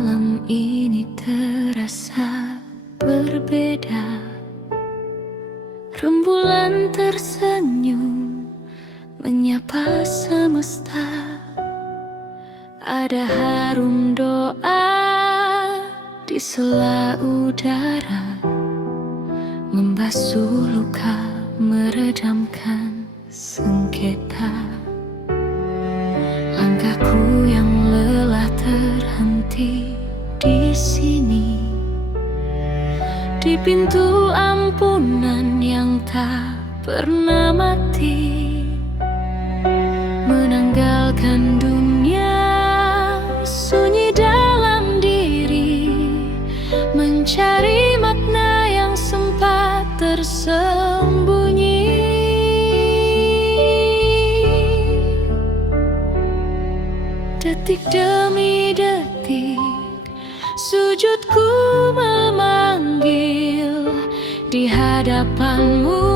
Malam ini terasa berbeda. Rembulan tersenyum menyapa semesta. Ada harum doa di sela udara, membasuh luka, meredamkan sengketa. Langkahku yang lelah terhenti di sini, di pintu ampunan yang tak pernah mati. Menanggalkan dunia sunyi dalam diri, mencari makna yang sempat tersembunyi. Detik demi detik, sujudku memanggil di hadapanmu.